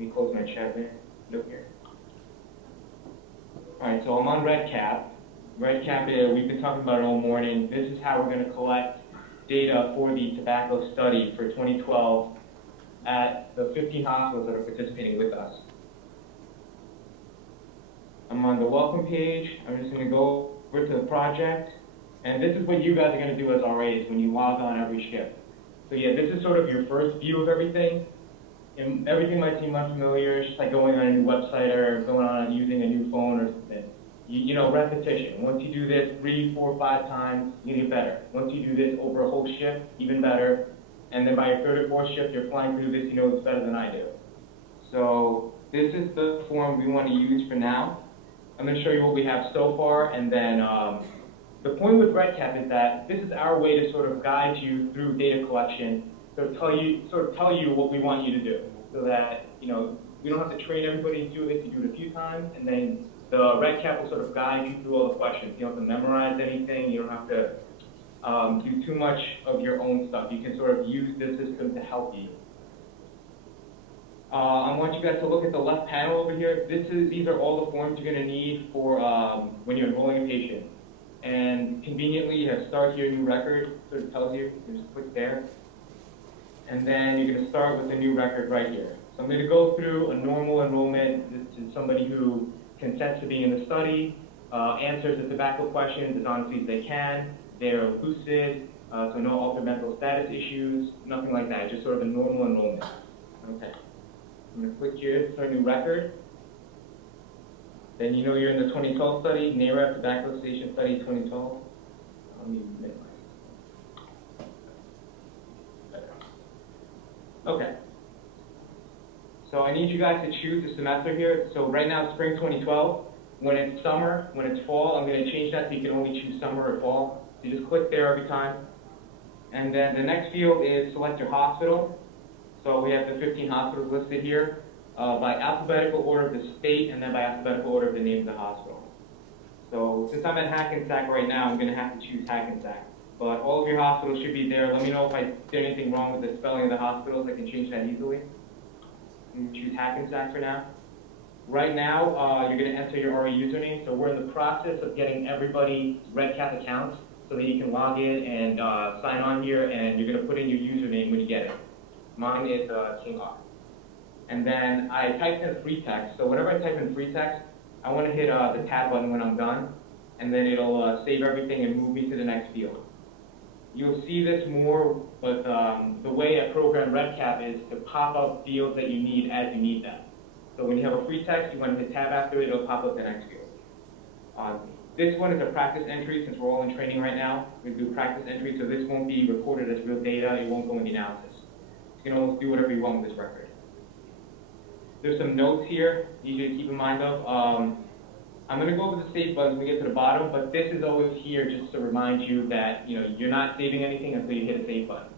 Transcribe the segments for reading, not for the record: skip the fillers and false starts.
me close my chat window here. All right, so I'm on Redcap. Redcap, we've been talking about it all morning. This is how we're going to collect data for the tobacco study for 2012 at the 15 hospitals that are participating with us. I'm on the welcome page. I'm just going to go over to the project. And this is what you guys are going to do as RAs when you log on every shift. So yeah, this is sort of your first view of everything. And everything might seem unfamiliar. It's just like going on a new website or going on using a new phone or something. You know, repetition. Once you do this 3, 4, 5 times, you get better. Once you do this over a whole shift, even better. And then by your 3rd or 4th shift, you're flying through this, you know it's better than I do. So this is the form we want to use for now. I'm going to show you what we have so far, and then the point with Redcap is that this is our way to sort of guide you through data collection, sort of tell you what we want you to do, so that you know we don't have to train everybody to do this. You do it a few times, and then the Redcap will sort of guide you through all the questions. You don't have to memorize anything. You don't have to do too much of your own stuff. You can sort of use this system to help you. I want you guys to look at the left panel over here. These are all the forms you're going to need for when you're enrolling a patient. And conveniently, you have start here, new record, sort of tells you. You just click there. And then you're going to start with the new record right here. So I'm going to go through a normal enrollment. This is somebody who consents to be in the study, answers the tobacco questions as honestly as they can. They're lucid, so no altered mental status issues, nothing like that. Just sort of a normal enrollment. Okay. I'm going to click here, start a new record. Then you know you're in the 2012 study, NAREP Tobacco Cessation Study 2012. Let me minimize. Okay. So I need you guys to choose the semester here. So right now it's spring 2012. When it's summer, when it's fall, I'm going to change that so you can only choose summer or fall. So you just click there every time. And then the next field is select your hospital. So we have the 15 hospitals listed here by alphabetical order of the state and then by alphabetical order of the name of the hospital. So since I'm at Hackensack right now, I'm going to have to choose Hackensack. But all of your hospitals should be there. Let me know if I did anything wrong with the spelling of the hospitals. I can change that easily. I'm going to choose Hackensack for now. Right now, you're going to enter your RA username. So we're in the process of getting everybody's Redcap accounts so that you can log in and sign on here, and you're going to put in your username when you get it. Mine is King R. And then I typed in free text. So whenever I type in free text, I want to hit the tab button when I'm done, and then it'll save everything and move me to the next field. You'll see this more, but the way I program Redcap is to pop up fields that you need as you need them. So when you have a free text, you want to hit tab after it, it'll pop up the next field. This one is a practice entry. Since we're all in training right now, we do practice entry, so this won't be recorded as real data. It won't go in the analysis. You can almost do whatever you want with this record. There's some notes here you need to keep in mind of. I'm going to go over the save buttons when we get to the bottom, but this is always here just to remind you that you're not saving anything until you hit a save button.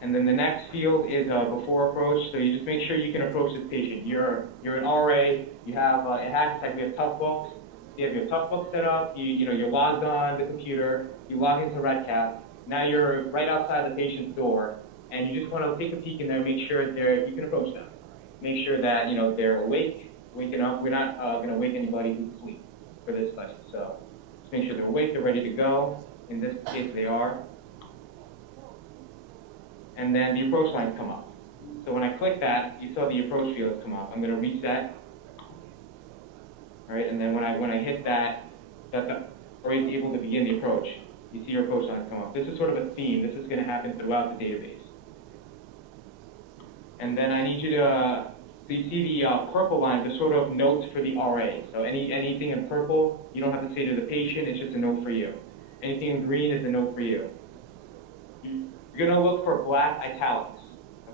And then the next field is before approach, so you just make sure you can approach this patient. You're an RA, you have at Hackensack, we have tough books. You have your tough book set up, you're logged on the computer, you log into Redcap. Now you're right outside the patient's door, and you just want to take a peek in there, make sure you can approach them. Make sure that they're awake, waking up. We're not going to wake anybody who's asleep for this study. So just make sure they're awake, they're ready to go. In this case, they are. And then the approach lines come up. So when I click that, you saw the approach fields come up. I'm going to reset. All right, and then when I hit that, that's already able to begin the approach. You see your approach lines come up. This is sort of a theme. This is going to happen throughout the database. And then I need you to, so you see the purple lines are sort of notes for the RA. So anything in purple, you don't have to say to the patient, it's just a note for you. Anything in green is a note for you. You're going to look for black italics.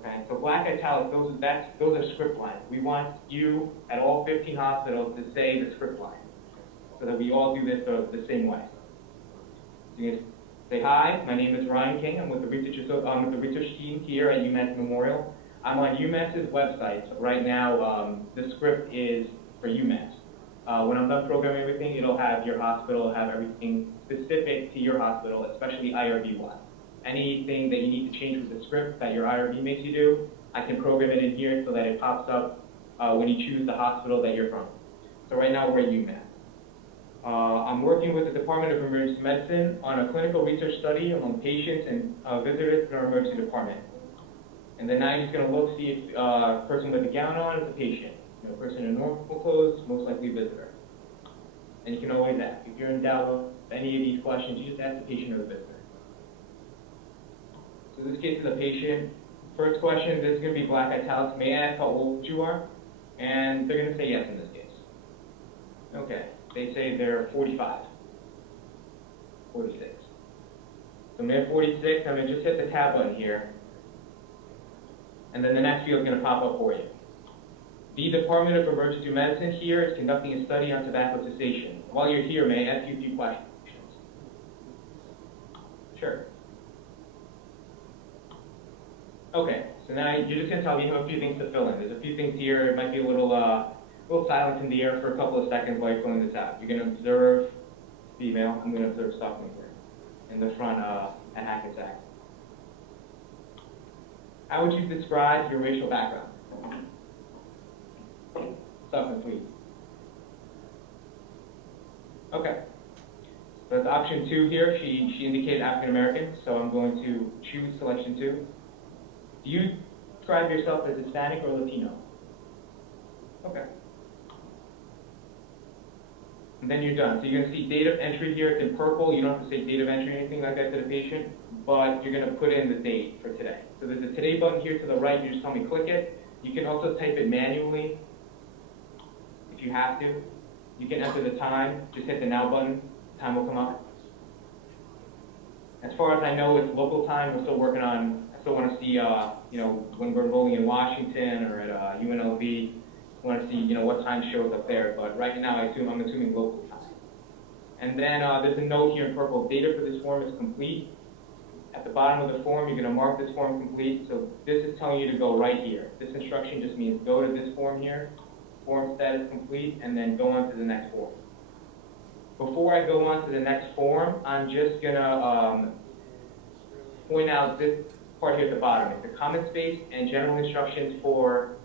Okay, so black italics, those are script lines. We want you at all 15 hospitals to say the script line so that we all do this the same way. So you can say, hi, my name is Ryan King. I'm with the research team here at UMass Memorial. I'm on UMass's website. So right now, the script is for UMass. When I'm done programming everything, it'll have your hospital, have everything specific to your hospital, especially IRB-1. Anything that you need to change with the script that your IRB makes you do, I can program it in here so that it pops up when you choose the hospital that you're from. So right now we're at UMass. I'm working with the Department of Emergency Medicine on a clinical research study among patients and visitors in our emergency department. And then now you're just going to look, see if a person with a gown on is a patient. You know, a person in normal clothes, most likely a visitor. And you can always ask. If you're in doubt of any of these questions, you just ask the patient or the visitor. So in this case is a patient. First question, this is going to be black italics. May I ask how old you are? And they're going to say yes in this case. Okay. They say they're 45, 46. So I'm at 46, I'm going to just hit the tab button here. And then the next field is going to pop up for you. The Department of Emergency Medicine here is conducting a study on tobacco cessation. While you're here, may I ask you a few questions? Sure. Okay, so now you're just going to tell me you have a few things to fill in. There's a few things here. It might be a little silence in the air for a couple of seconds while you're filling this out. You're going to observe female. I'm going to observe Stockman here in the front at Hackensack. How would you describe your racial background? Stockman, please. Okay. So that's option 2 here. She indicated African American, so I'm going to choose selection 2. Do you describe yourself as Hispanic or Latino? Okay. And then you're done. So you're going to see date of entry here. It's in purple. You don't have to say date of entry or anything like that to the patient, but you're going to put in the date for today. So there's a today button here to the right. You just tell me click it. You can also type it manually if you have to. You can enter the time. Just hit the now button. Time will come up. As far as I know, it's local time. We're still working on. I still want to see, you know, when we're enrolling in Washington or at UNLV. I want to see, you know, what time shows up there, but right now I'm assuming local time. And then there's a note here in purple. Data for this form is complete. At the bottom of the form, you're going to mark this form complete. So this is telling you to go right here. This instruction just means go to this form here, form status complete, and then go on to the next form. Before I go on to the next form, I'm just going to point out this part here at the bottom. It's the comment space and general instructions for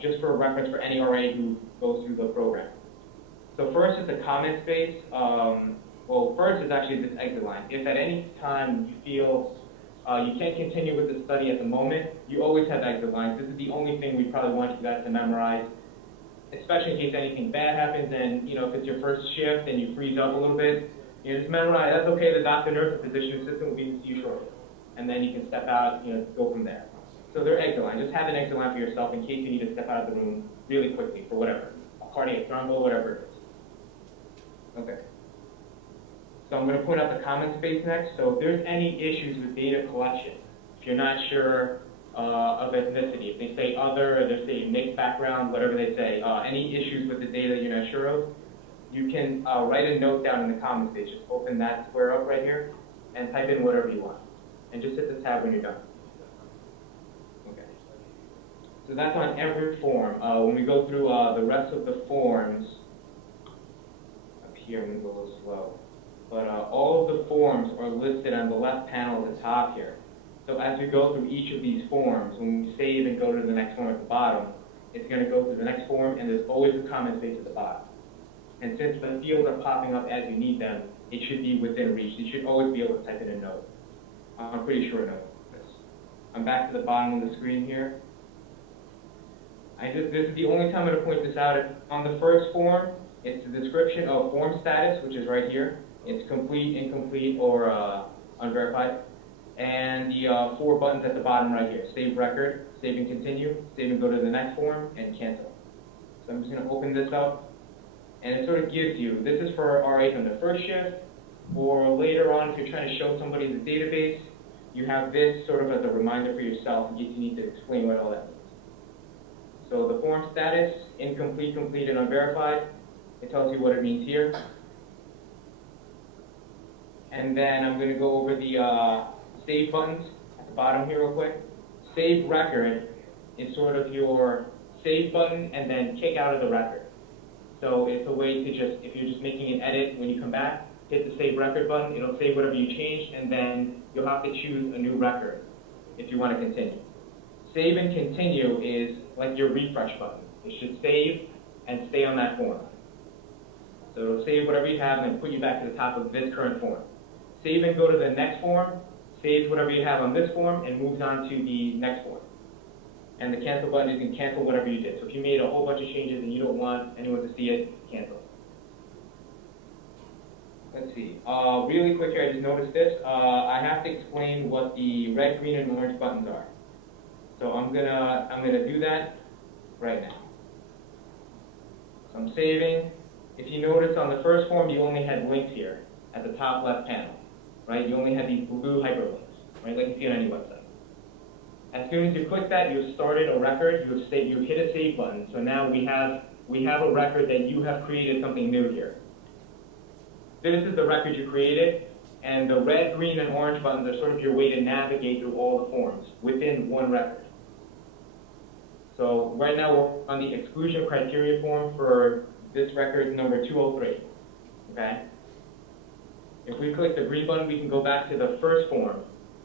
just for reference for any RA who goes through the program. So first is the comment space. Well, first is actually this exit line. If at any time you feel you can't continue with the study at the moment, you always have exit lines. This is the only thing we probably want you guys to memorize, especially in case anything bad happens and, you know, if it's your first shift and you freeze up a little bit, you know, just memorize, that's okay, the doctor, nurse, or physician assistant will be to see you shortly. And then you can step out, you know, go from there. So they're exit lines. Just have an exit line for yourself in case you need to step out of the room really quickly for whatever, a cardiac thrombo, whatever it is. Okay. So I'm going to point out the comment space next. So if there's any issues with data collection, if you're not sure of ethnicity, if they say other, or they say mixed background, whatever they say, any issues with the data that you're not sure of, you can write a note down in the comment space. Just open that square up right here and type in whatever you want. And just hit the tab when you're done. Okay. So that's on every form. When we go through the rest of the forms, up here, I'm going to go a little slow. But all of the forms are listed on the left panel at the top here. So as we go through each of these forms, when we save and go to the next form at the bottom, it's going to go to the next form, and there's always a comment space at the bottom. And since the fields are popping up as you need them, it should be within reach. You should always be able to type in a note. I'm pretty sure no. I'm back to the bottom of the screen here. This is the only time I'm going to point this out. On the first form, it's the description of form status, which is right here. It's complete, incomplete, or unverified. And the 4 buttons at the bottom right here. Save record, save and continue, save and go to the next form, and cancel. So I'm just going to open this up. And it sort of gives you, this is for RAs on the first shift, or later on if you're trying to show somebody the database, you have this sort of as a reminder for yourself in case you need to explain what all that means. So the form status, incomplete, complete, and unverified, it tells you what it means here. And then I'm going to go over the save buttons at the bottom here real quick. Save record is sort of your save button and then kick out of the record. So it's a way to just, if you're just making an edit when you come back, hit the save record button, it'll save whatever you changed, and then you'll have to choose a new record if you want to continue. Save and continue is like your refresh button. It should save and stay on that form. So it'll save whatever you have and then put you back to the top of this current form. Save and go to the next form, saves whatever you have on this form, and moves on to the next form. And the cancel button is you can cancel whatever you did. So if you made a whole bunch of changes and you don't want anyone to see it, cancel. Let's see. Really quick here, I just noticed this. I have to explain what the red, green, and orange buttons are. So I'm gonna do that right now. So I'm saving. If you notice on the first form, you only had links here at the top left panel, right? You only had these blue hyperlinks, right? Like you see on any website. As soon as you click that, you've started a record. You've hit a save button. So now we have a record that you have created something new here. This is the record you created, and the red, green, and orange buttons are sort of your way to navigate through all the forms within one record. So right now we're on the exclusion criteria form for this record number 203, okay? If we click the green button, we can go back to the first form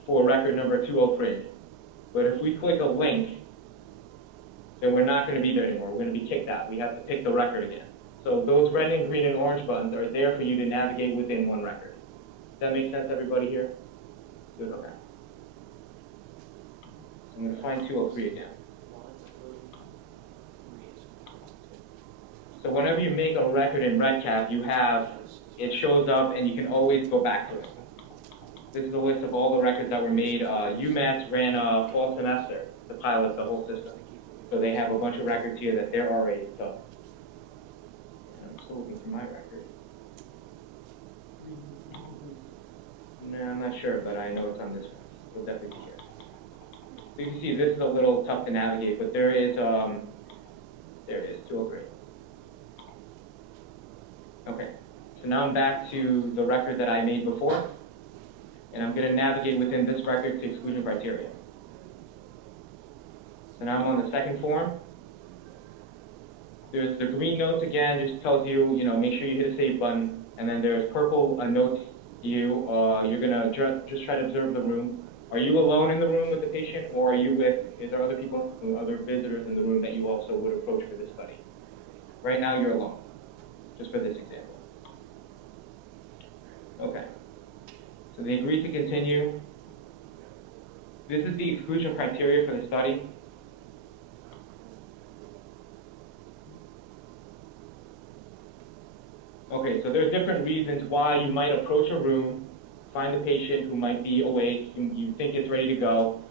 for record number 203. But if we click a link, then we're not going to be there anymore. We're going to be kicked out. We have to pick the record again. So those red and green and orange buttons are there for you to navigate within one record. Does that make sense, everybody here? Good, okay. So I'm going to find 203 again. So whenever you make a record in Redcap, it shows up and you can always go back to it. This is a list of all the records that were made. UMass ran a fall semester to pilot the whole system. So they have a bunch of records here that they're already done. I'm still looking for my record. No, I'm not sure, but I know it's on this one. It'll definitely be here. So you can see this is a little tough to navigate, but there it is, 203. Okay, so now I'm back to the record that I made before. And I'm going to navigate within this record to exclusion criteria. So now I'm on the second form. There's the green notes again, just tells you, make sure you hit a save button. And then there's purple notes you. You're going to just try to observe the room. Are you alone in the room with the patient, or are you is there other people, other visitors in the room that you also would approach for this study? Right now you're alone, just for this example. Okay. So they agreed to continue. This is the exclusion criteria for the study. Okay, so there's different reasons why you might approach a room, find a patient who might be awake, you think it's ready to go,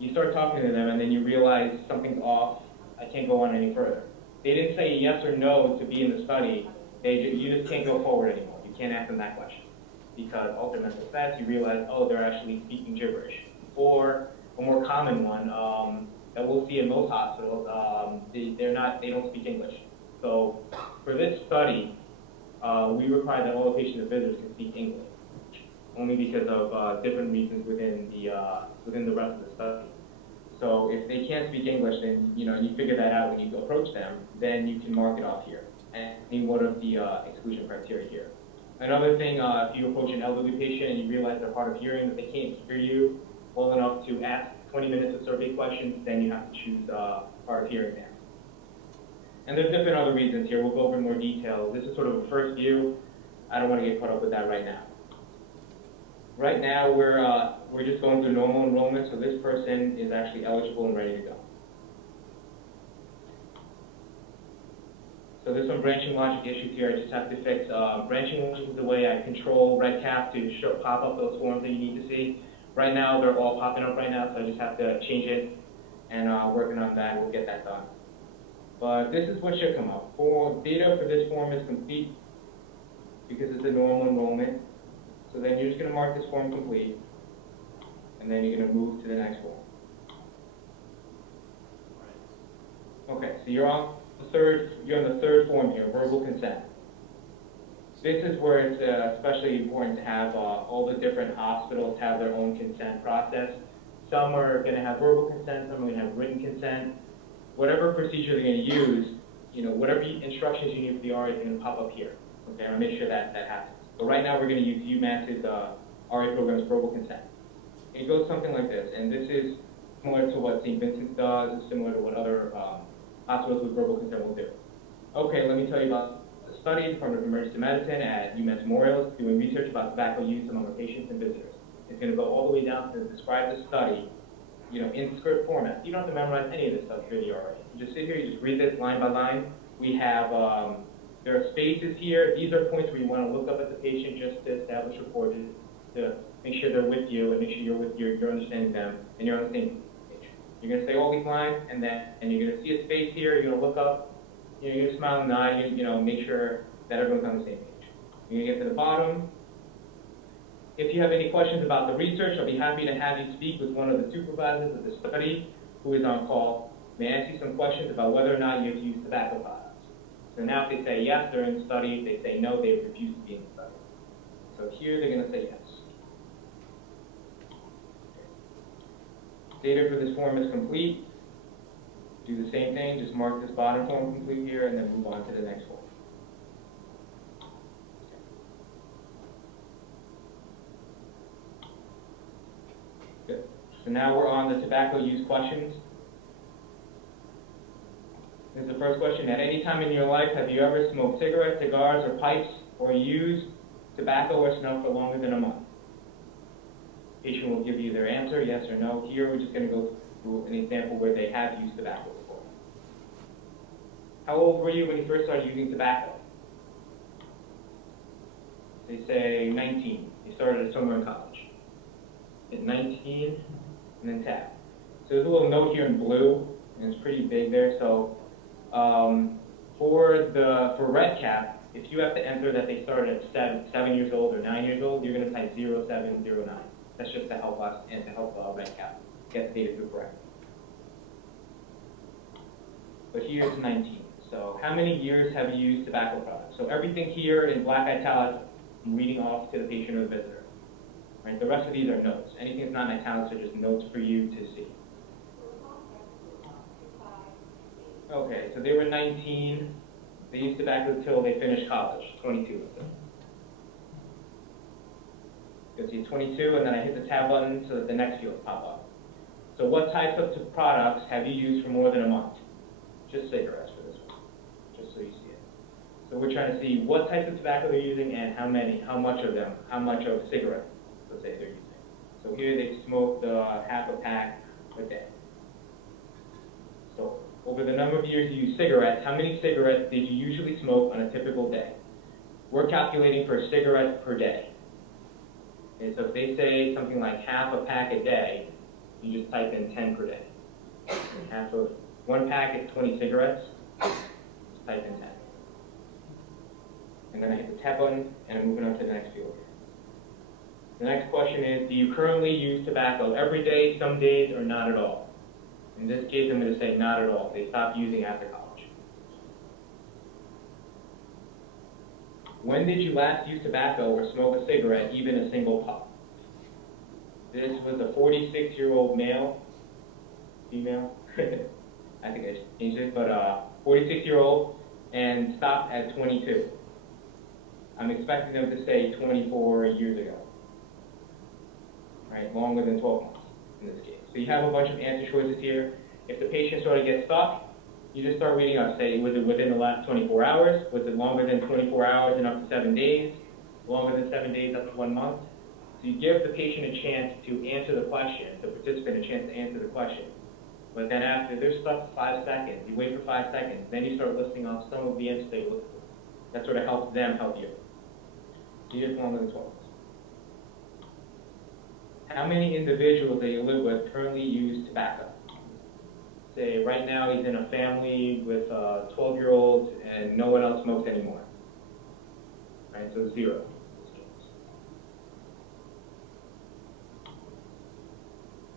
you start talking to them, and then you realize something's off, I can't go on any further. They didn't say yes or no to be in the study, you just can't go forward anymore. You can't ask them that question. Because altered mental stats, you realize, oh, they're actually speaking gibberish. Or a more common one that we'll see in most hospitals, they don't speak English. So for this study, we require that all the patients and visitors can speak English, only because of different reasons within the rest of the study. So if they can't speak English, then you figure that out when you approach them, then you can mark it off here and in one of the exclusion criteria here. Another thing, if you approach an elderly patient and you realize they're hard of hearing, that they can't hear you well enough to ask 20 minutes of survey questions, then you have to choose hard of hearing there. And there's different other reasons here. We'll go over in more detail. This is sort of a first view. I don't want to get caught up with that right now. Right now, we're just going through normal enrollment, so this person is actually eligible and ready to go. So there's some branching logic issues here I just have to fix. Branching logic is the way I control Redcap to pop up those forms that you need to see. Right now, they're all popping up right now, so I just have to change it, and working on that, we'll get that done. But this is what should come up. Data for this form is complete because it's a normal enrollment. So then you're just going to mark this form complete, and then you're going to move to the next form. Okay, so you're on the third form here, verbal consent. This is where it's especially important to have all the different hospitals have their own consent process. Some are going to have verbal consent, some are going to have written consent. Whatever procedure they're going to use, whatever instructions you need for the RA is going to pop up here. Okay, I'll make sure that happens. But right now we're going to use UMass's RA program's verbal consent. It goes something like this, and this is similar to what St. Vincent's does, similar to what other hospitals with verbal consent will do. Okay, let me tell you about the study. Department of Emergency Medicine at UMass Memorial is doing research about tobacco use among our patients and visitors. It's going to go all the way down to describe the study, in script format. You don't have to memorize any of this stuff really already. You just sit here, you just read this line by line. We have, there are spaces here. These are points where you want to look up at the patient just to establish rapport, to make sure they're with you and make sure you're understanding them and you're on the same page. You're going to say all these lines, and you're going to see a space here. You're going to look up. You're going to smile and nod. Make sure that everyone's on the same page. You're going to get to the bottom. If you have any questions about the research, I'll be happy to have you speak with one of the supervisors of the study who is on call. May I ask you some questions about whether or not you've used tobacco products. So now if they say yes, they're in the study. If they say no, they refuse to be in the study. So here they're going to say yes. Data for this form is complete. Do the same thing, just mark this bottom form complete here, and then move on to the next form. Good. So now we're on the tobacco use questions. This is the first question. At any time in your life, have you ever smoked cigarettes, cigars, or pipes, or used tobacco or snuff for longer than a month? Patient will give you their answer, yes or no. Here, we're just going to go through an example where they have used tobacco before. How old were you when you first started using tobacco? They say 19. You started it somewhere in college. At 19, and then tap. So there's a little note here in blue, and it's pretty big there. So for Redcap, if you have to enter that they started at 7 years old or 9 years old, you're going to type 0709. That's just to help us and to help Redcap get the data through correct. But here's 19. So how many years have you used tobacco products? So everything here in black italics, I'm reading off to the patient or the visitor. Right? The rest of these are notes. Anything that's not in italics are just notes for you to see. Okay, so they were 19. They used tobacco until they finished college, 22 of them. You'll see 22, and then I hit the tab button so that the next fields pop up. So what types of products have you used for more than a month? Just cigarettes for this one, just so you see it. So we're trying to see what types of tobacco they're using and how much of them, how much of cigarettes, let's say, they're using. So here they smoked half a pack a day. So over the number of years you use cigarettes, how many cigarettes did you usually smoke on a typical day? We're calculating for cigarettes per day. Okay, so if they say something like half a pack a day, you just type in 10 per day. And half of one pack is 20 cigarettes, just type in 10. And then I hit the tab button, and I'm moving on to the next field. The next question is, do you currently use tobacco every day, some days, or not at all? In this case, I'm going to say not at all. They stopped using after college. When did you last use tobacco or smoke a cigarette, even a single puff? This was a 46-year-old male, female, I think I changed it, but 46-year-old, and stopped at 22. I'm expecting them to say 24 years ago, right? Longer than 12 months in this case. So you have a bunch of answer choices here. If the patient sort of gets stuck, you just start reading up. Say, was it within the last 24 hours? Was it longer than 24 hours and up to 7 days? Longer than 7 days up to 1 month? So you give the patient a chance to answer the question, the participant a chance to answer the question. But then after they're stuck for 5 seconds, you wait for 5 seconds, then you start listing off some of the answers they look for. That sort of helps them help you. So you just longer than 12 months. How many individuals that you live with currently use tobacco? Say right now he's in a family with 12-year-olds and no one else smokes anymore. Right, so 0.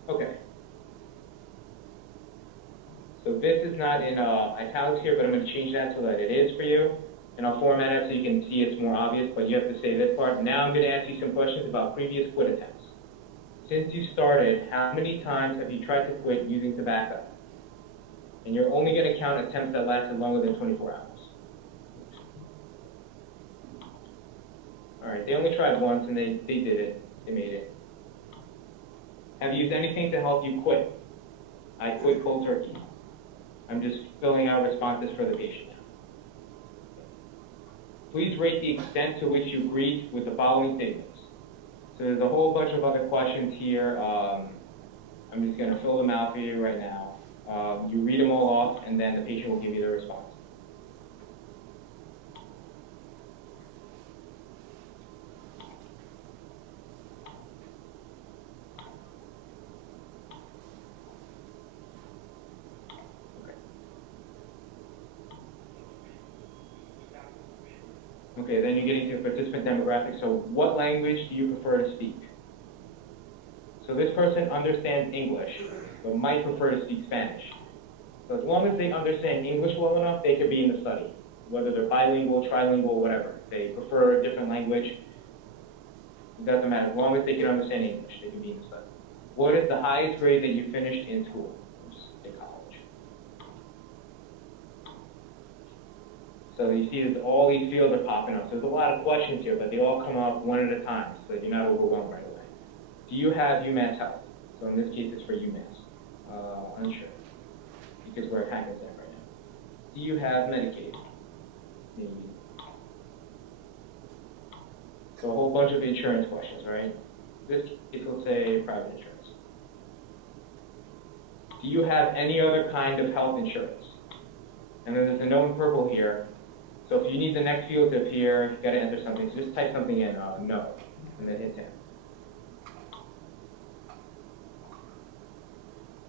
Okay. So this is not in italics here, but I'm going to change that so that it is for you. And I'll format it so you can see it's more obvious, but you have to say this part. Now I'm going to ask you some questions about previous quit attempts. Since you started, how many times have you tried to quit using tobacco? And you're only going to count attempts that lasted longer than 24 hours. All right, they only tried once and they did it. They made it. Have you used anything to help you quit? I quit cold turkey. I'm just filling out responses for the patient now. Please rate the extent to which you agree with the following statements. So there's a whole bunch of other questions here. I'm just going to fill them out for you right now. You read them all off, and then the patient will give you the response. Okay, then you get into participant demographics. So what language do you prefer to speak? So this person understands English, but might prefer to speak Spanish. So as long as they understand English well enough, they could be in the study. Whether they're bilingual, trilingual, whatever. If they prefer a different language, it doesn't matter. As long as they can understand English, they can be in the study. What is the highest grade that you finished in school? In college. So you see that all these fields are popping up. So there's a lot of questions here, but they all come up one at a time, so that you're not overwhelmed right away. Do you have UMass Health? So in this case, it's for UMass. Unsure, because we're at Hackensack right now. Do you have Medicaid? Maybe. So a whole bunch of insurance questions, right? This case, let's say private insurance. Do you have any other kind of health insurance? And then there's a note in purple here. So if you need the next field to appear, you've got to enter something. So just type something in, no, and then hit enter.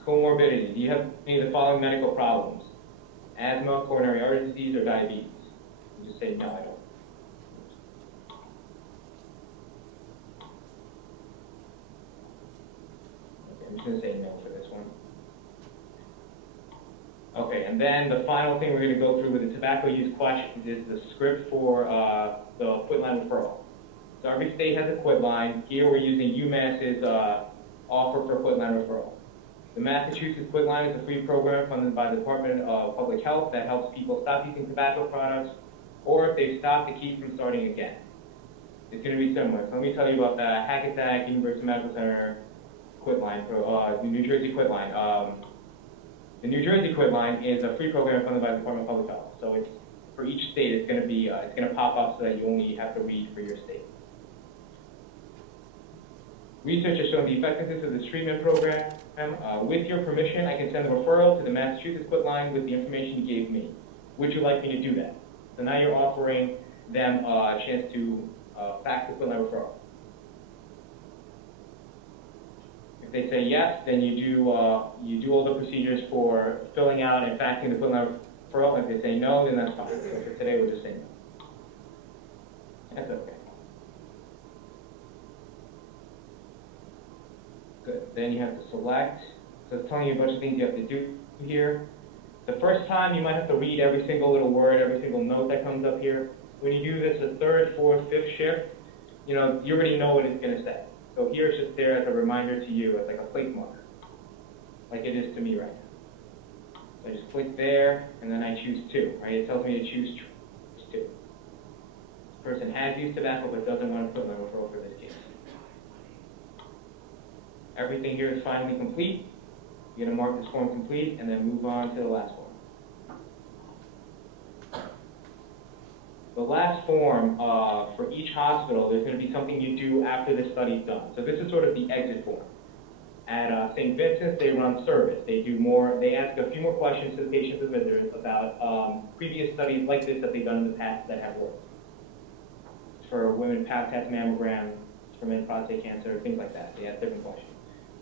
Comorbidity. Do you have any of the following medical problems? Asthma, coronary artery disease, or diabetes? You just say, no, I don't. Okay, I'm just going to say no for this one. Okay, and then the final thing we're going to go through with the tobacco use questions is the script for the quit line referral. So every state has a quit line. Here we're using UMass's offer for quit line referral. The Massachusetts Quit Line is a free program funded by the Department of Public Health that helps people stop using tobacco products, or if they've stopped, to keep from starting again. It's going to be similar. So let me tell you about the Hackensack University Medical Center Quit Line, the New Jersey Quit Line. The New Jersey Quit Line is a free program funded by the Department of Public Health. So it's for each state, it's going to be it's going to pop up so that you only have to read for your state. Research has shown the effectiveness of this treatment program. With your permission, I can send the referral to the Massachusetts Quit Line with the information you gave me. Would you like me to do that? So now you're offering them a chance to fax the Quit Line referral. If they say yes, then you do all the procedures for filling out and faxing the Quit Line referral. If they say no, then that's fine. So for today, we'll just say no. That's okay. Good. Then you have to select. So it's telling you a bunch of things you have to do here. The first time, you might have to read every single little word, every single note that comes up here. When you do this a third, fourth, fifth shift, you already know what it's going to say. So here it's just there as a reminder to you, as like a place marker, like it is to me right now. So I just click there, and then I choose 2, right? It tells me to choose 2. This person has used tobacco but doesn't want to put my referral for this case. Everything here is finally complete. You're going to mark this form complete and then move on to the last form. The last form, for each hospital, there's going to be something you do after the study's done. So this is sort of the exit form. At St. Vincent's, they run service. They ask a few more questions to the patients and visitors about previous studies like this that they've done in the past that have worked. For women, pap test, mammogram, for men, prostate cancer, things like that. They ask different questions.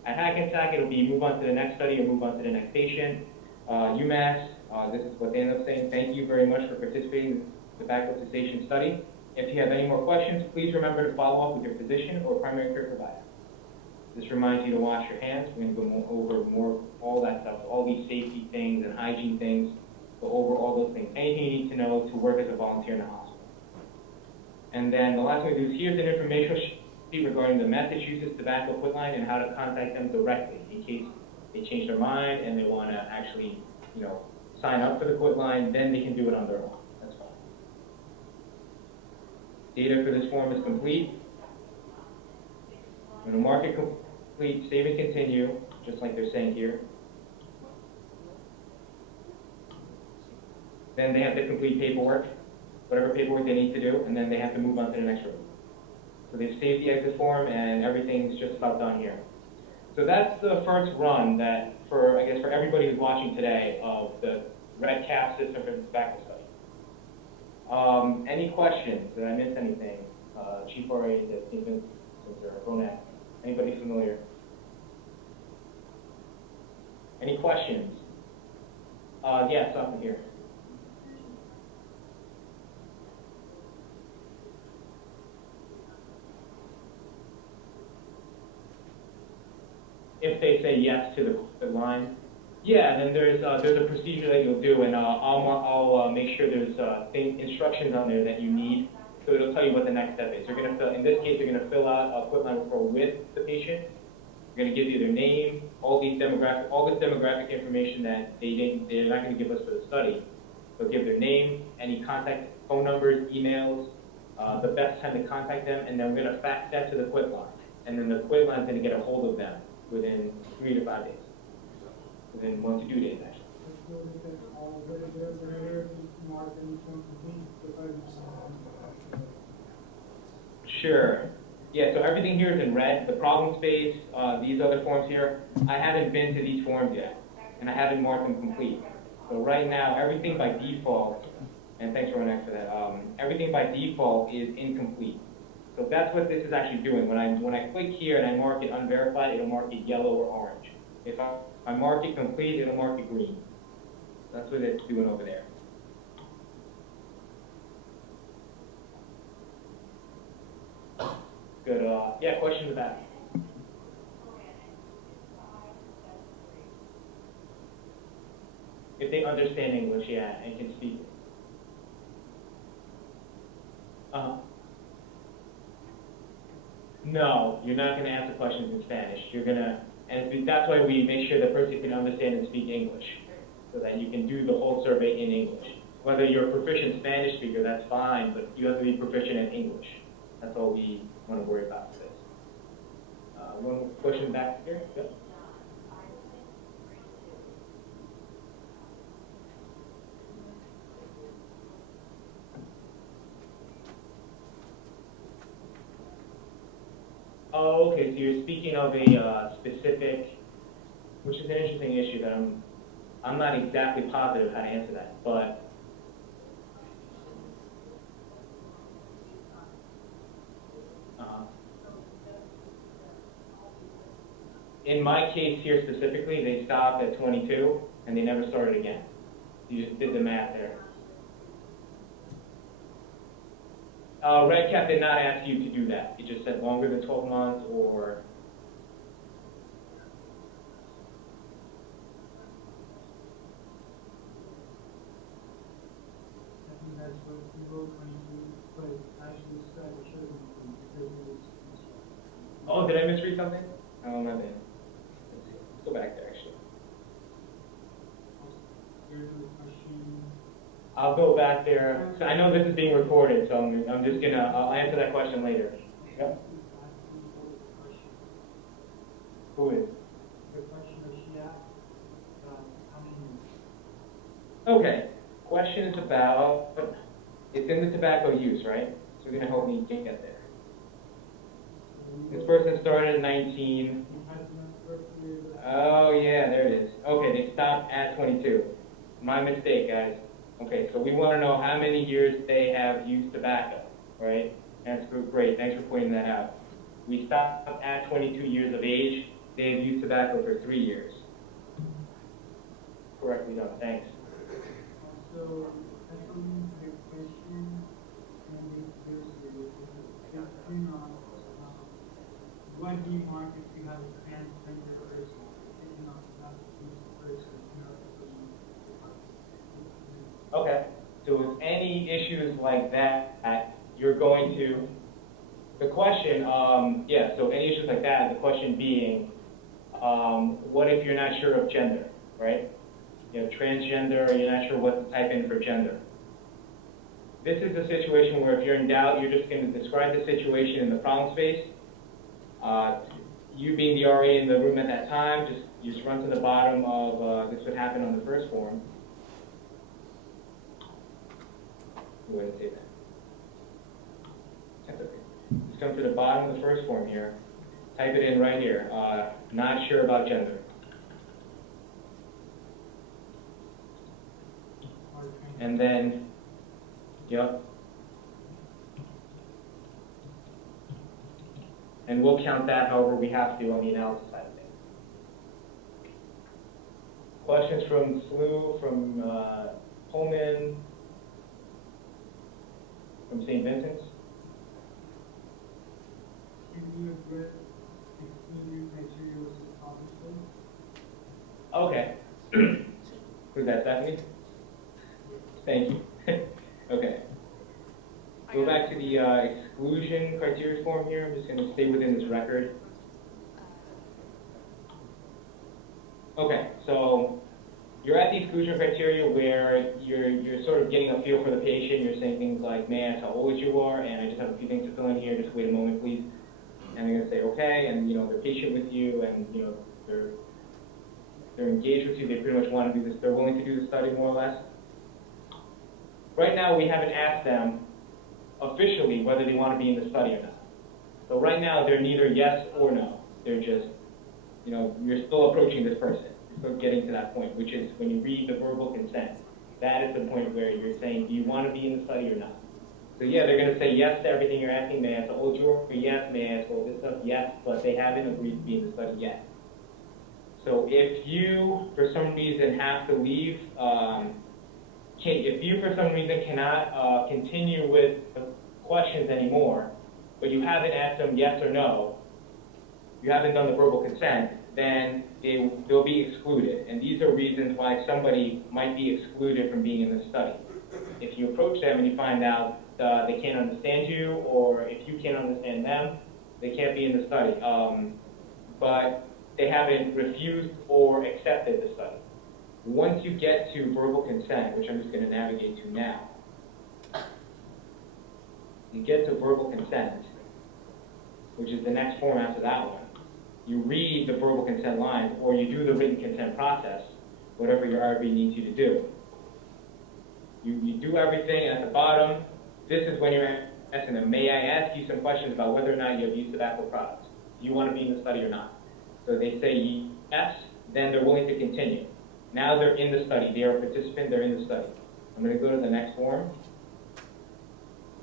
At Hackensack, it'll be move on to the next study or move on to the next patient. UMass, this is what they end up saying. Thank you very much for participating in the tobacco cessation study. If you have any more questions, please remember to follow up with your physician or primary care provider. This reminds you to wash your hands. We're going to go over all that stuff, all these safety things and hygiene things. Go over all those things. Anything you need to know to work as a volunteer in the hospital. And then the last thing we do is here's an informational sheet regarding the Massachusetts Tobacco Quit Line and how to contact them directly in case they change their mind and they want to actually, sign up for the quit line. Then they can do it on their own. That's fine. Data for this form is complete. I'm going to mark it complete, save and continue, just like they're saying here. Then they have to complete paperwork, whatever paperwork they need to do, and then they have to move on to the next room. So they've saved the exit form, and everything's just about done here. So that's the first run that, I guess, for everybody who's watching today of the Redcap system for the tobacco study. Any questions? Did I miss anything? Chief RA, Stephen, Ronak, anybody familiar? Any questions? Yes, up here. If they say yes to the line, yeah, then there's a procedure that you'll do, and I'll make sure there's instructions on there that you need. So it'll tell you what the next step is. You're going to fill, in this case, you're going to fill out a quick line referral with the patient. You're going to give you their name, all this demographic information that they're not going to give us for the study. They'll give their name, any contact phone numbers, emails, the best time to contact them, and then we're going to fax that to the quick line. And then the quick line is going to get a hold of them within 3 to 5 days. Within 1 to 2 days, actually. Sure. Yeah, so everything here is in red. The problem space, these other forms here, I haven't been to these forms yet, and I haven't marked them complete. So right now, everything by default, and thanks Ronak for that, everything by default is incomplete. So that's what this is actually doing. When I click here and I mark it unverified, it'll mark it yellow or orange. If I mark it complete, it'll mark it green. That's what it's doing over there. Good. Yeah, question to that. If they understand English, yeah, and can speak it. No, you're not going to answer questions in Spanish. You're going to, and that's why we make sure the person can understand and speak English, so that you can do the whole survey in English. Whether you're a proficient Spanish speaker, that's fine, but you have to be proficient in English. That's all we want to worry about for this. One question back here? Yep. Oh, okay, so you're speaking of a specific, which is an interesting issue that I'm not exactly positive how to answer that, but in my case here specifically, they stopped at 22 and they never started again. You just did the math there. Redcap did not ask you to do that. It just said longer than 12 months or... I think that's what we wrote when you put actually started showing because Oh, did I misread something? Oh, my bad. Let's go back there, actually. I'll go back there. So I know this is being recorded, so I'm just gonna, I'll answer that question later. Yep. Who is? The question that she asked, how many years? Okay. Question is about, it's in the tobacco use, right? So you're gonna help me get there. This person started at 19. Oh yeah, there it is. Okay, they stopped at 22. My mistake, guys. Okay, so we want to know how many years they have used tobacco, right? That's great. Thanks for pointing that out. We stopped at 22 years of age. They have used tobacco for 3 years. Correctly done. Thanks. So, that's only the question, and there's what do you mark if you have a transgender person? Okay, so with any issues like that, you're going to, the question, yeah, so any issues like that, the question being, what if you're not sure of gender, right? You have transgender, or you're not sure what to type in for gender. This is a situation where if you're in doubt, you're just going to describe the situation in the problem space. You being the RA in the room at that time, you just run to the bottom of, this would happen on the first form. Go ahead and say that. That's okay. Just come to the bottom of the first form here. Type it in right here. Not sure about gender. And then, yep. And we'll count that however we have to on the analysis side of things. Questions from SLU, from Pullman, from St. Vincent's? Can you address exclusion criteria versus problem space? Okay. Who's that, Stephanie? Thank you. Okay. Go back to the exclusion criteria form here. I'm just going to stay within this record. Okay, so you're at the exclusion criteria where you're sort of getting a feel for the patient. You're saying things like, may I ask how old you are, and I just have a few things to fill in here. Just wait a moment, please. And they're going to say, okay, and they're patient with you, and they're engaged with you. They pretty much want to do this. They're willing to do the study more or less. Right now, we haven't asked them officially whether they want to be in the study or not. So right now, they're neither yes or no. They're just, you're still approaching this person. You're still getting to that point, which is when you read the verbal consent. That is the point where you're saying, do you want to be in the study or not? So yeah, they're going to say yes to everything you're asking. May I ask how old you are? Yes. May I ask all this stuff? Yes. But they haven't agreed to be in the study yet. So if you, for some reason, have to leave, if you, for some reason, cannot continue with the questions anymore, but you haven't asked them yes or no, you haven't done the verbal consent, then they'll be excluded. And these are reasons why somebody might be excluded from being in the study. If you approach them and you find out they can't understand you, or if you can't understand them, they can't be in the study. But they haven't refused or accepted the study. Once you get to verbal consent, which I'm just going to navigate to now, you get to verbal consent, which is the next form after that one. You read the verbal consent lines, or you do the written consent process, whatever your RB needs you to do. You do everything at the bottom. This is when you're asking them, may I ask you some questions about whether or not you have used tobacco products? Do you want to be in the study or not? So they say yes, then they're willing to continue. Now they're in the study. They are a participant. They're in the study. I'm going to go to the next form.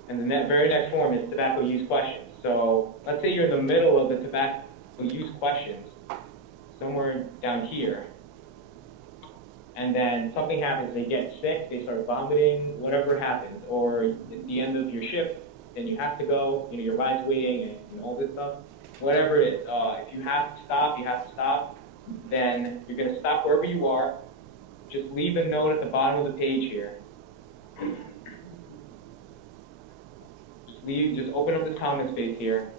And the very next form is tobacco use questions. So let's say you're in the middle of the tobacco use questions, somewhere down here. And then something happens. They get sick. They start vomiting, whatever happens. Or at the end of your shift, and you have to go. Your ride's waiting and all this stuff. Whatever it is, if you have to stop, you have to stop. Then you're going to stop wherever you are. Just leave a note at the bottom of the page here. Just open up this comment space here.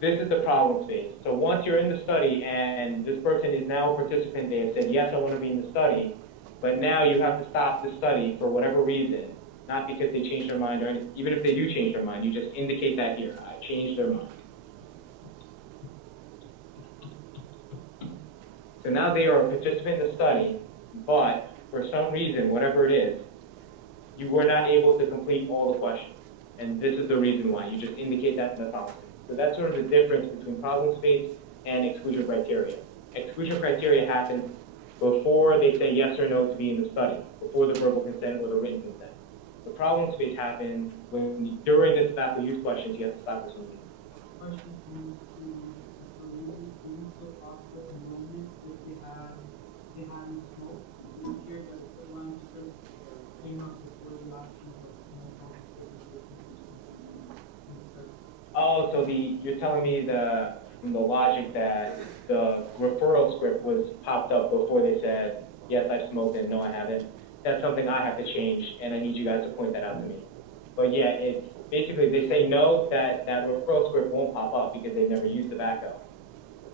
This is the problem space. So once you're in the study and this person is now a participant, they have said, yes, I want to be in the study, but now you have to stop the study for whatever reason, not because they changed their mind or anything. Even if they do change their mind, you just indicate that here. I changed their mind. So now they are a participant in the study, but for some reason, whatever it is, you were not able to complete all the questions. And this is the reason why. You just indicate that in the problem space. So that's sort of the difference between problem space and exclusion criteria. Exclusion criteria happens before they say yes or no to be in the study, before the verbal consent or the written consent. The problem space happens when, during the tobacco use questions, you have to stop this movie. Question they haven't smoked. You hear that the line says 3 months before the option of Oh, so you're telling me from the logic that the referral script was popped up before they said, yes, I've smoked and no, I haven't. That's something I have to change, and I need you guys to point that out to me. But yeah, it's basically they say no, that referral script won't pop up because they've never used tobacco.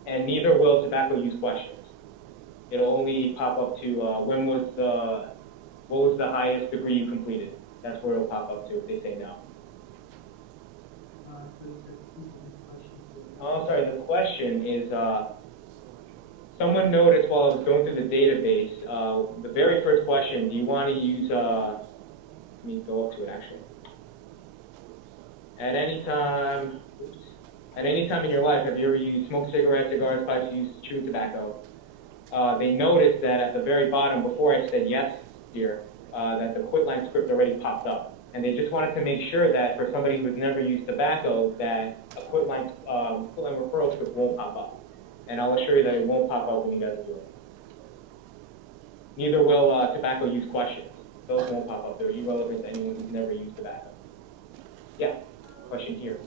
And neither will tobacco use questions. It'll only pop up to what was the highest degree you completed. That's where it'll pop up to if they say no. Oh, sorry, the question is, someone noticed while I was going through the database, the very first question, do you want to use Let me go up to it actually. At any time, in your life, have you ever used smoked cigarettes, cigars, pipes, used chewed tobacco? They noticed that at the very bottom, before I said yes here, that the quit line script already popped up. And they just wanted to make sure that for somebody who's never used tobacco, that a quit line referral script won't pop up. And I'll assure you that it won't pop up when you guys do it. Neither will tobacco use questions. Those won't pop up. They're irrelevant to anyone who's never used tobacco. Yeah, question here.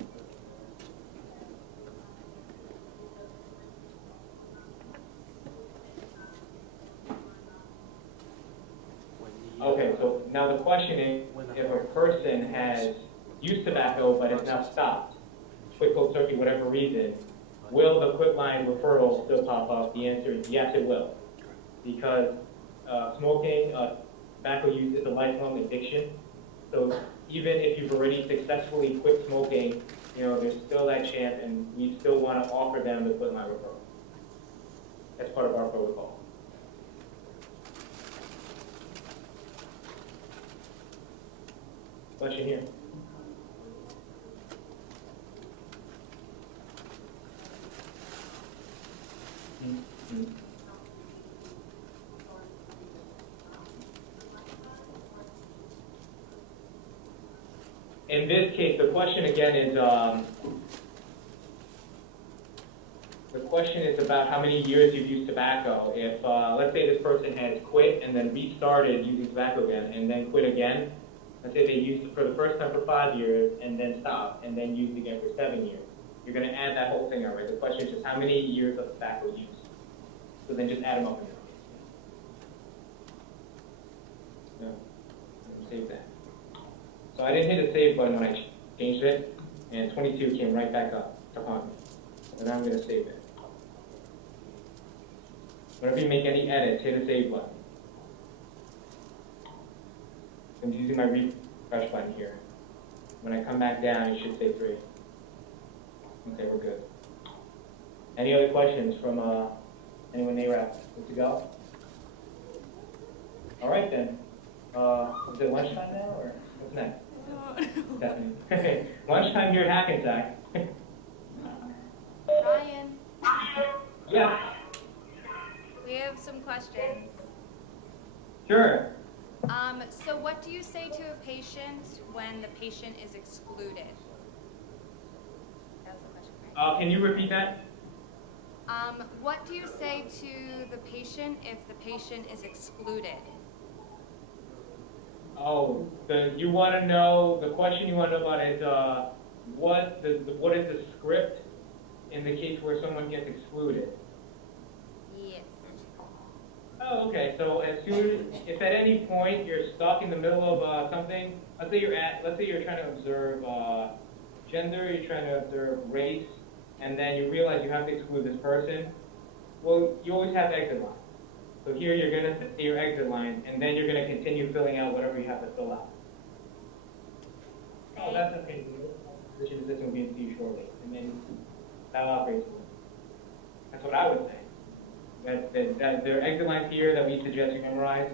Okay, so now the question is, if a person has used tobacco but has now stopped, quit cold turkey, whatever reason, will the quit line referral still pop up? The answer is yes, it will. Because smoking, tobacco use is a lifelong addiction. So even if you've already successfully quit smoking, there's still that chance, and we still want to offer them the quit line referral. That's part of our protocol. Question here. In this case, the question again is, about how many years you've used tobacco. If, let's say this person has quit and then restarted using tobacco again and then quit again, let's say they used it for the first time for 5 years and then stopped and then used again for 7 years. You're going to add that whole thing up, right? The question is just how many years of tobacco use. So then just add them up in your case. No, save that. So I didn't hit the save button when I changed it, and 22 came right back up to haunt me. And now I'm going to save it. Whenever you make any edits, hit the save button. I'm using my refresh button here. When I come back down, it should say 3. Okay, we're good. Any other questions from anyone NARAP? Good to go? All right then. Is it lunchtime now, or what's next? Stephanie. Lunchtime here at Hackensack. Ryan, Yeah. we have some questions. Sure. So what do you say to a patient when the patient is excluded? That's the question, right? Can you repeat that? What do you say to the patient if the patient is excluded? Oh, you want to know, the question you want to know about is what is the script in the case where someone gets excluded? Yes. Oh, okay. So if at any point you're stuck in the middle of something, let's say you're trying to observe gender, you're trying to observe race, and then you realize you have to exclude this person. Well, you always have exit lines. So here you're going to say your exit line, and then you're going to continue filling out whatever you have to fill out. Oh, that's okay. Physician assistant will be into you shortly, and then that operates. That's what I would say. That there are exit lines here that we suggest you memorize.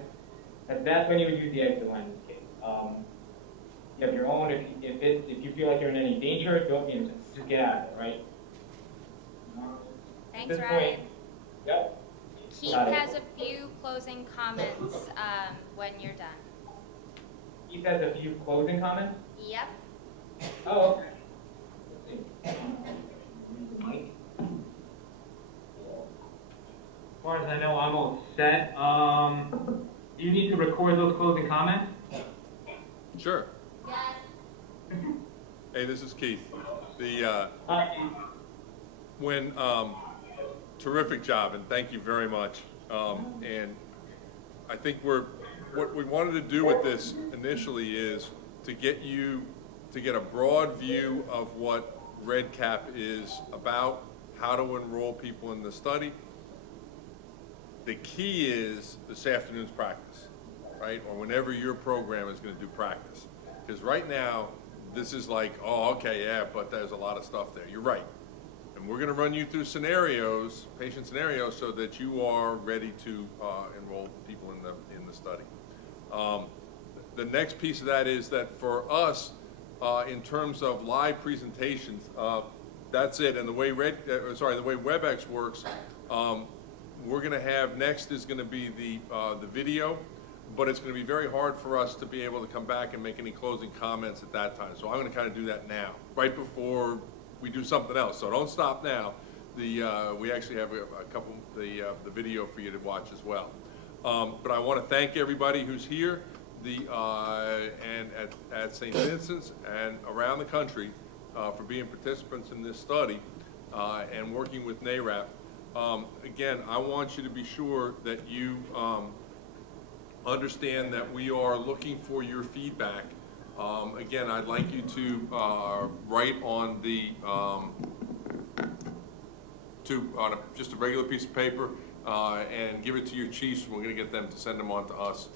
That's when you would use the exit line in this case. You have your own. If you feel like you're in any danger, just get out of it, right? Thanks, Ryan. Yep. Keith has a few closing comments when you're done. Keith has a few closing comments? Yep. Oh, okay. Let's see. Mike. As far as I know, I'm all set. Do you need to record those closing comments? Sure. Yes. Hey, this is Keith. Terrific job, and thank you very much. And I think what we wanted to do with this initially is to get a broad view of what Redcap is about, how to enroll people in the study. The key is this afternoon's practice, right? Or whenever your program is going to do practice. Because right now, this is like, oh, okay, yeah, but there's a lot of stuff there. You're right. And we're going to run you through scenarios, patient scenarios, so that you are ready to enroll people in the study. The next piece of that is that for us, in terms of live presentations, that's it. And the way the way WebEx works, we're going to have next is going to be the video, but it's going to be very hard for us to be able to come back and make any closing comments at that time. So I'm going to kind of do that now, right before we do something else. So don't stop now. We actually have a couple the video for you to watch as well. But I want to thank everybody who's here, and at St. Vincent's and around the country for being participants in this study and working with NARAP. Again, I want you to be sure that you understand that we are looking for your feedback. Again, I'd like you to write on the just a regular piece of paper and give it to your chiefs. We're going to get them to send them on to us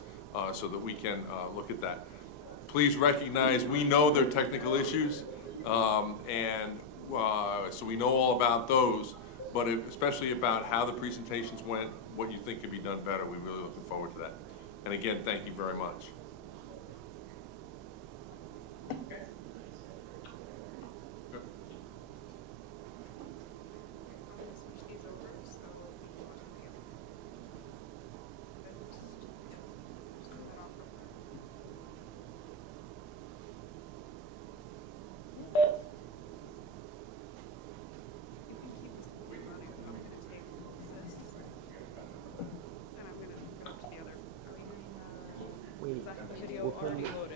so that we can look at that. Please recognize we know there are technical issues, and so we know all about those, but especially about how the presentations went, what you think could be done better. We're really looking forward to that. And again, thank you very much. Is that video already loaded?